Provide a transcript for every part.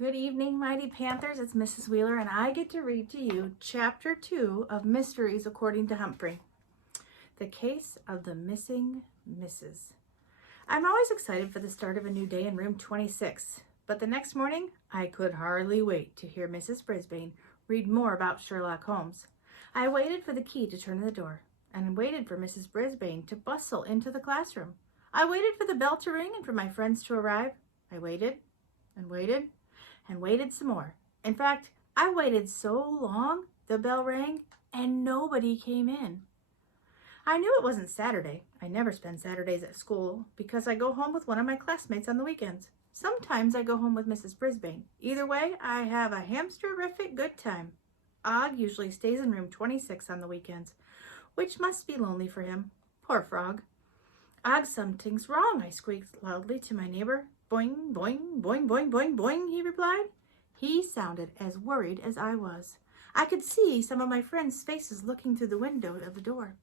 Good evening, Mighty Panthers. It's Mrs. Wheeler, and I get to read to you Chapter 2 of Mysteries According to Humphrey. The Case of the Missing Misses. I'm always excited for the start of a new day in room 26, but the next morning, I could hardly wait to hear Mrs. Brisbane read more about Sherlock Holmes. I waited for the key to turn in the door, and waited for Mrs. Brisbane to bustle into the classroom. I waited for the bell to ring and for my friends to arrive. I waited and waited and waited some more. In fact, I waited so long, the bell rang and nobody came in. I knew it wasn't Saturday. I never spend Saturdays at school because I go home with one of my classmates on the weekends. Sometimes I go home with Mrs. Brisbane. Either way, I have a hamsterific good time. Og usually stays in room 26 on the weekends, which must be lonely for him. Poor frog. Og, something's wrong, I squeaked loudly to my neighbor. Boing, boing, boing, boing, boing, boing, he replied. He sounded as worried as I was. I could see some of my friends' faces looking through the window of the door.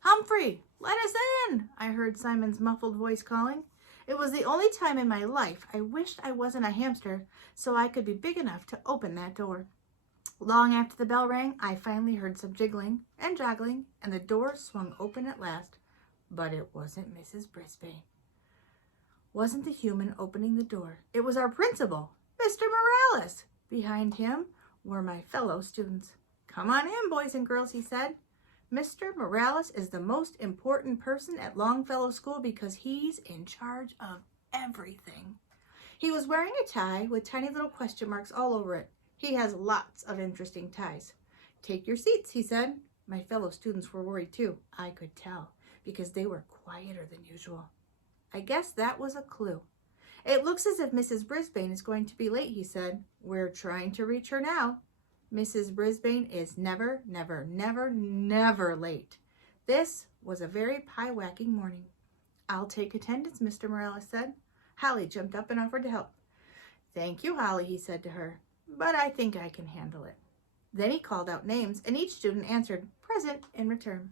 Humphrey, let us in, I heard Simon's muffled voice calling. It was the only time in my life I wished I wasn't a hamster so I could be big enough to open that door. Long after the bell rang, I finally heard some jiggling and joggling, and the door swung open at last. But it wasn't Mrs. Brisbane. Wasn't the human opening the door. It was our principal, Mr. Morales. Behind him were my fellow students. Come on in, boys and girls, he said. Mr. Morales is the most important person at Longfellow School because he's in charge of everything. He was wearing a tie with tiny little question marks all over it. He has lots of interesting ties. Take your seats, he said. My fellow students were worried too, I could tell, because they were quieter than usual. I guess that was a clue. It looks as if Mrs. Brisbane is going to be late, he said. We're trying to reach her now. Mrs. Brisbane is never, never, never, never late. This was a very pie-whacking morning. I'll take attendance, Mr. Morales said. Holly jumped up and offered to help. Thank you, Holly, he said to her, but I think I can handle it. Then he called out names, and each student answered present in return.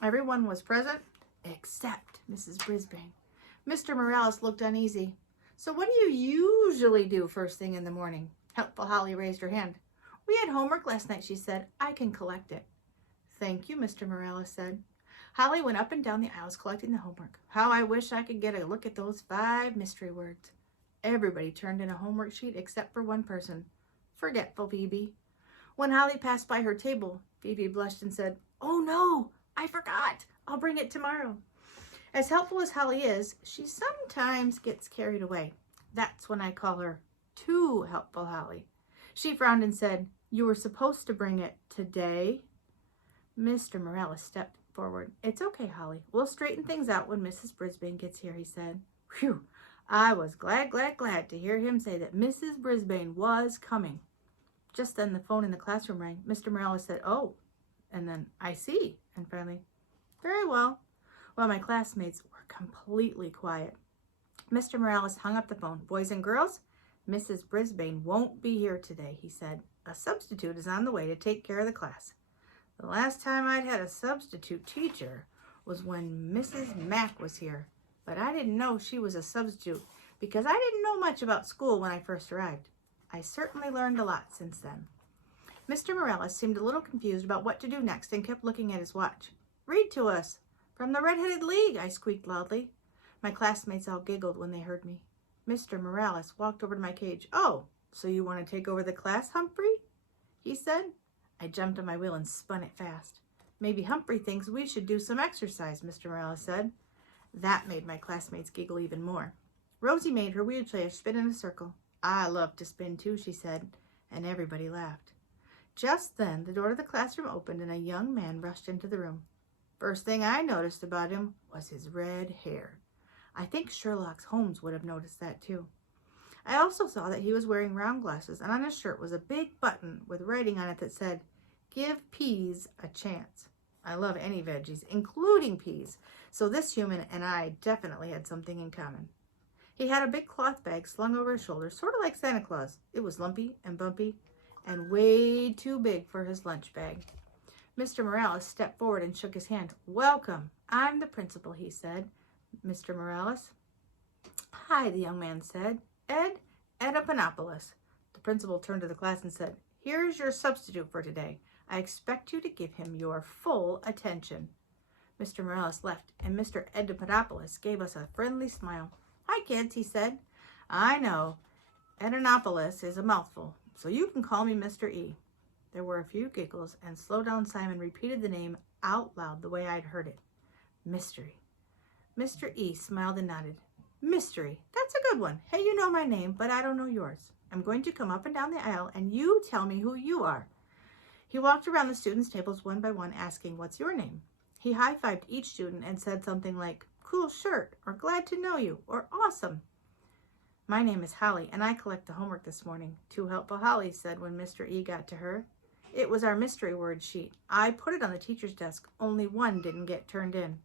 Everyone was present except Mrs. Brisbane. Mr. Morales looked uneasy. So what do you usually do first thing in the morning? Helpful Holly raised her hand. We had homework last night, she said. I can collect it. Thank you, Mr. Morales said. Holly went up and down the aisles collecting the homework. How I wish I could get a look at those 5 mystery words. Everybody turned in a homework sheet except for one person. Forgetful Phoebe. When Holly passed by her table, Phoebe blushed and said, Oh no, I forgot. I'll bring it tomorrow. As helpful as Holly is, she sometimes gets carried away. That's when I call her too helpful Holly. She frowned and said, You were supposed to bring it today. Mr. Morales stepped forward. It's okay, Holly. We'll straighten things out when Mrs. Brisbane gets here, he said. Phew, I was glad to hear him say that Mrs. Brisbane was coming. Just then the phone in the classroom rang. Mr. Morales said, Oh, and then I see. And finally, very well. While my classmates were completely quiet. Mr. Morales hung up the phone. Boys and girls, Mrs. Brisbane won't be here today, he said. A substitute is on the way to take care of the class. The last time I'd had a substitute teacher was when Mrs. Mack was here, but I didn't know she was a substitute because I didn't know much about school when I first arrived. I certainly learned a lot since then. Mr. Morales seemed a little confused about what to do next and kept looking at his watch. Read to us. From the Red-Headed League, I squeaked loudly. My classmates all giggled when they heard me. Mr. Morales walked over to my cage. Oh, so you want to take over the class, Humphrey? He said. I jumped on my wheel and spun it fast. Maybe Humphrey thinks we should do some exercise, Mr. Morales said. That made my classmates giggle even more. Rosie made her wheelchair spin in a circle. I love to spin too, she said, and everybody laughed. Just then, the door to the classroom opened and a young man rushed into the room. First thing I noticed about him was his red hair. I think Sherlock Holmes would have noticed that too. I also saw that he was wearing round glasses, and on his shirt was a big button with writing on it that said, Give peas a chance. I love any veggies, including peas, so this human and I definitely had something in common. He had a big cloth bag slung over his shoulder, sort of like Santa Claus. It was lumpy and bumpy and way too big for his lunch bag. Mr. Morales stepped forward and shook his hand. Welcome. I'm the principal, he said. Mr. Morales. Hi, the young man said. Ed Edopanopoulos. The principal turned to the class and said, "Here is your substitute for today. I expect you to give him your full attention." Mr. Morales left, and Mr. Edipodopoulos gave us a friendly smile. "Hi, kids," he said. "I know Edinopoulos is a mouthful, so you can call me Mr. E." There were a few giggles, and Slow Down Simon repeated the name out loud the way I'd heard it. Mystery. Mr. E smiled and nodded. "Mystery. That's a good one. Hey, you know my name, but I don't know yours. I'm going to come up and down the aisle, and you tell me who you are." He walked around the students' tables one by one, asking, "What's your name?" He high-fived each student and said something like, "Cool shirt," or "Glad to know you," or "Awesome." "My name is Holly, and I collect the homework this morning." "Too helpful, Holly," said when Mr. E got to her. "It was our mystery word sheet. I put it on the teacher's desk. Only one didn't get turned in."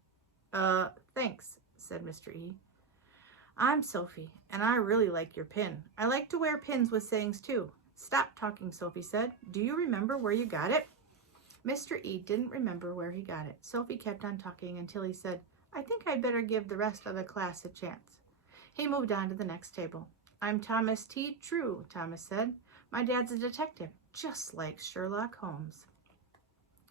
Thanks," said Mr. E. "I'm Sophie, and I really like your pin. I like to wear pins with sayings, too." "Stop talking," Sophie said. "Do you remember where you got it?" Mr. E didn't remember where he got it. Sophie kept on talking until he said, "I think I'd better give the rest of the class a chance." He moved on to the next table. "I'm Thomas T. True," Thomas said. "My dad's a detective, just like Sherlock Holmes."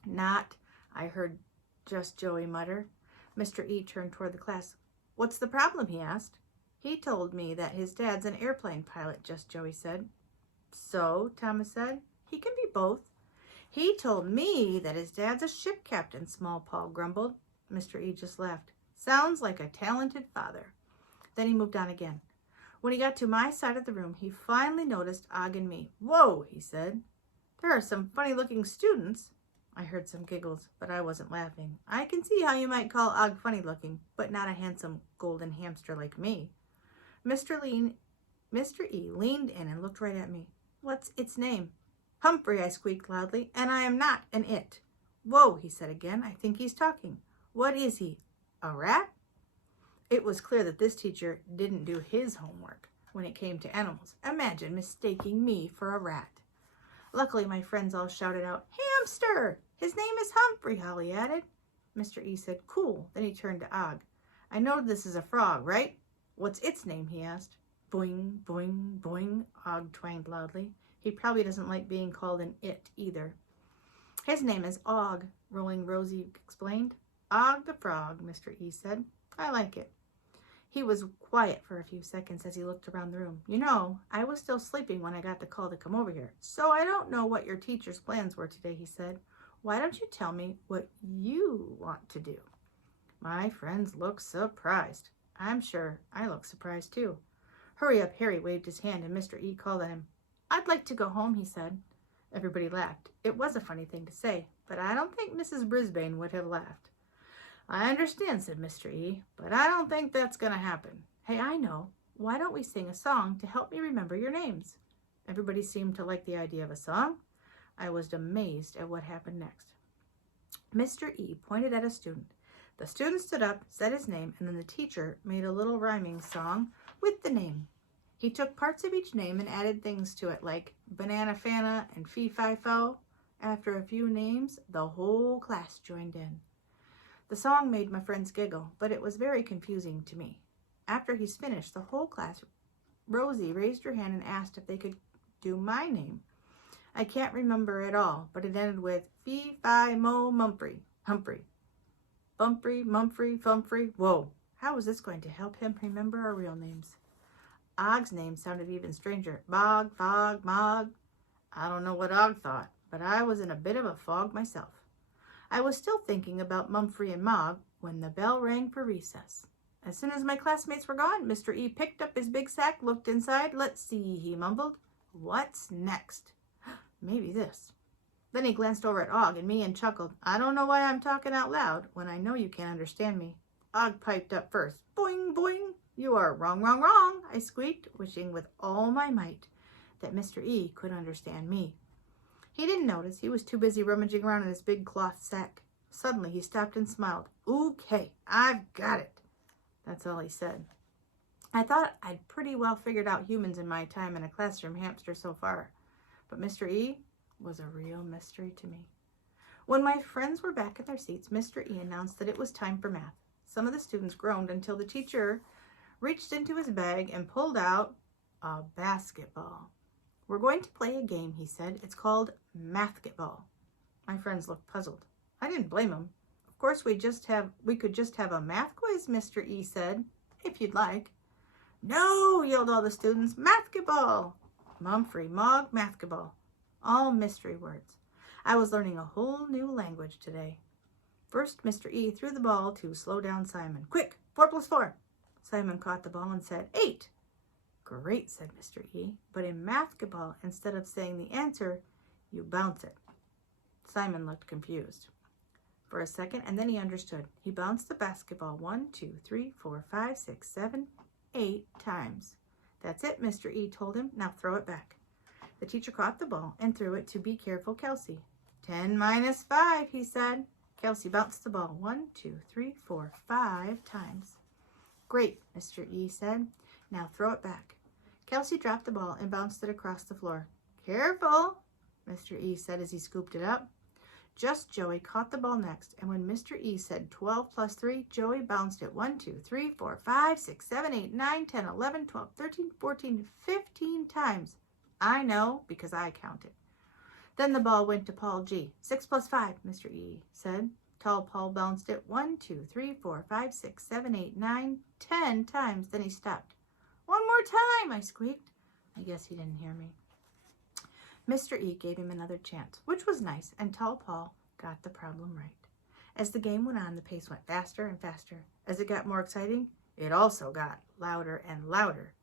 "Not," I heard just Joey mutter. Mr. E turned toward the class. "What's the problem?" he asked. "He told me that his dad's an airplane pilot," just Joey said. "So?" Thomas said. "He can be both." "He told me that his dad's a ship captain," Small Paul grumbled. Mr. E just laughed. "Sounds like a talented father." Then he moved on again. When he got to my side of the room, he finally noticed Og and me. "Whoa," he said. "There are some funny-looking students." I heard some giggles, but I wasn't laughing. I can see how you might call Og funny-looking, but not a handsome golden hamster like me. Mr. E leaned in and looked right at me. "What's its name?" "Humphrey," I squeaked loudly, "and I am not an it." "Whoa," he said again. "I think he's talking. What is he, a rat?" It was clear that this teacher didn't do his homework when it came to animals. Imagine mistaking me for a rat. Luckily, my friends all shouted out, "Hamster! His name is Humphrey," Holly added. Mr. E said, "Cool." Then he turned to Og. "I know this is a frog, right? What's its name?" he asked. "Boing, boing, boing," Og twanged loudly. He probably doesn't like being called an it either. "His name is Og," Rolling Rosie explained. "Og the frog," Mr. E said. "I like it." He was quiet for a few seconds as he looked around the room. "You know, I was still sleeping when I got the call to come over here, so I don't know what your teacher's plans were today," he said. "Why don't you tell me what you want to do?" My friends looked surprised. I'm sure I looked surprised too. "Hurry up," Harry waved his hand, and Mr. E called at him. "I'd like to go home," he said. Everybody laughed. It was a funny thing to say, but I don't think Mrs. Brisbane would have laughed. "I understand," said Mr. E, "but I don't think that's going to happen." "Hey, I know. Why don't we sing a song to help me remember your names?" Everybody seemed to like the idea of a song. I was amazed at what happened next. Mr. E pointed at a student. The student stood up, said his name, and then the teacher made a little rhyming song with the name. He took parts of each name and added things to it, like Banana Fana and Fee Fi Fo. After a few names, the whole class joined in. The song made my friends giggle, but it was very confusing to me. After he's finished, the whole class, Rosie raised her hand and asked if they could do my name. I can't remember it all, but it ended with Fee Fi Mo Mumphrey. Humphrey. Bumphrey, Mumphrey, Fumfrey. Whoa, how is this going to help him remember our real names? Og's name sounded even stranger. Bog, Fog, Mog. I don't know what Og thought, but I was in a bit of a fog myself. I was still thinking about Mumphrey and Mog when the bell rang for recess. As soon as my classmates were gone, Mr. E picked up his big sack, looked inside. "Let's see," he mumbled. "What's next? Maybe this." Then he glanced over at Og and me and chuckled. "I don't know why I'm talking out loud when I know you can't understand me." Og piped up first. "Boing, boing." "You are wrong, wrong, wrong," I squeaked, wishing with all my might that Mr. E could understand me. He didn't notice. He was too busy rummaging around in his big cloth sack. Suddenly, he stopped and smiled. "Okay, I've got it." That's all he said. I thought I'd pretty well figured out humans in my time in a classroom hamster so far, but Mr. E was a real mystery to me. When my friends were back at their seats, Mr. E announced that it was time for math. Some of the students groaned until the teacher reached into his bag and pulled out a basketball. We're going to play a game, he said. It's called Mathgetball. My friends looked puzzled. I didn't blame them. Of course, we could just have a math quiz, Mr. E said, if you'd like. No, yelled all the students. Mathgetball. Humphrey, Mog, Mathgetball. All mystery words. I was learning a whole new language today. First, Mr. E threw the ball to slow down Simon. Quick, 4 + 4. Simon caught the ball and said, 8. Great, said Mr. E. But in Mathgetball, instead of saying the answer, you bounce it. Simon looked confused for a second, and then he understood. He bounced the basketball 1, 2, 3, 4, 5, 6, 7, 8 times. That's it, Mr. E told him. Now throw it back. The teacher caught the ball and threw it to Be Careful Kelsey. 10 - 5, he said. Kelsey bounced the ball 1, 2, 3, 4, 5 times. Great, Mr. E said. Now throw it back. Kelsey dropped the ball and bounced it across the floor. Careful, Mr. E said as he scooped it up. Just Joey caught the ball next, and when Mr. E said 12 + 3, Joey bounced it 1, 2, 3, 4, 5, 6, 7, 8, 9, 10, 11, 12, 13, 14, 15 times. I know, because I counted. Then the ball went to Paul G. 6 + 5, Mr. E said. Tall Paul bounced it 1, 2, 3, 4, 5, 6, 7, 8, 9, 10 times. Then he stopped. One more time, I squeaked. I guess he didn't hear me. Mr. E gave him another chance, which was nice, and Tall Paul got the problem right. As the game went on, the pace went faster and faster. As it got more exciting, it also got louder and louder.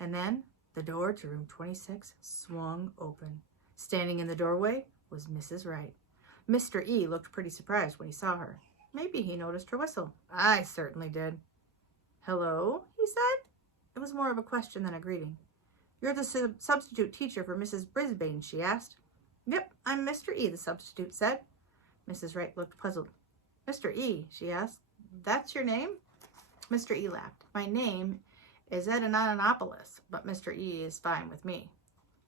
And then the door to room 26 swung open. Standing in the doorway was Mrs. Wright. Mr. E looked pretty surprised when he saw her. Maybe he noticed her whistle. I certainly did. Hello, he said. It was more of a question than a greeting. You're the substitute teacher for Mrs. Brisbane, she asked. Yep, I'm Mr. E, the substitute said. Mrs. Wright looked puzzled. Mr. E, she asked, that's your name? Mr. E laughed. My name is Ananopoulos, but Mr. E is fine with me.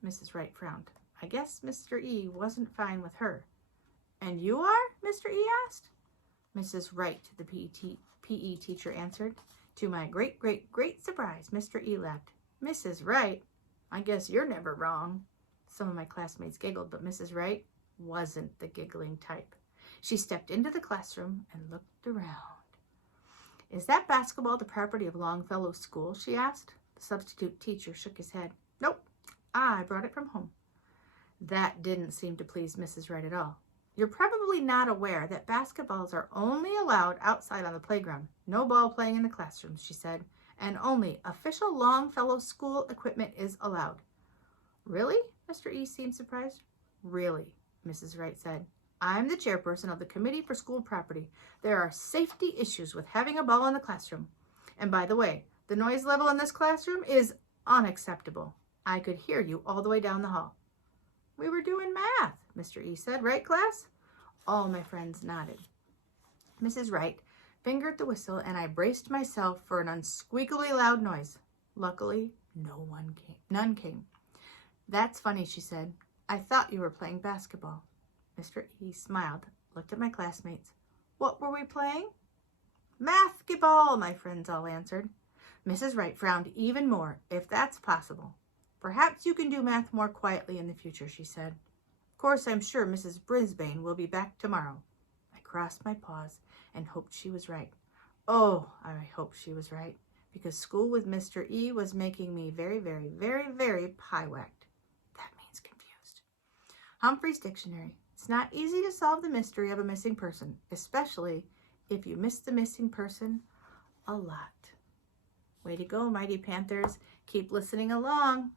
Mrs. Wright frowned. I guess Mr. E wasn't fine with her. And you are? Mr. E asked. Mrs. Wright, the PE teacher answered. To my great, great, great surprise, Mr. E laughed. Mrs. Wright? I guess you're never wrong. Some of my classmates giggled, but Mrs. Wright wasn't the giggling type. She stepped into the classroom and looked around. Is that basketball the property of Longfellow's school? She asked. The substitute teacher shook his head. Nope, I brought it from home. That didn't seem to please Mrs. Wright at all. You're probably not aware that basketballs are only allowed outside on the playground. No ball playing in the classrooms, she said, and only official Longfellow school equipment is allowed. Really? Mr. E seemed surprised. Really, Mrs. Wright said. I'm the chairperson of the Committee for School Property. There are safety issues with having a ball in the classroom. And by the way, the noise level in this classroom is unacceptable. I could hear you all the way down the hall. We were doing math, Mr. E said. Right, class? All my friends nodded. Mrs. Wright fingered the whistle, and I braced myself for an unsqueakably loud noise. Luckily, none came. That's funny, she said. I thought you were playing basketball. Mr. E smiled, looked at my classmates. What were we playing? Mathgetball, my friends all answered. Mrs. Wright frowned even more, if that's possible. Perhaps you can do math more quietly in the future, she said. Of course, I'm sure Mrs. Brisbane will be back tomorrow. I crossed my paws and hoped she was right. Oh, I hoped she was right, because school with Mr. E was making me very, very, very, very pie-whacked. That means confused. Humphrey's Dictionary. It's not easy to solve the mystery of a missing person, especially if you miss the missing person a lot. Way to go, Mighty Panthers. Keep listening along.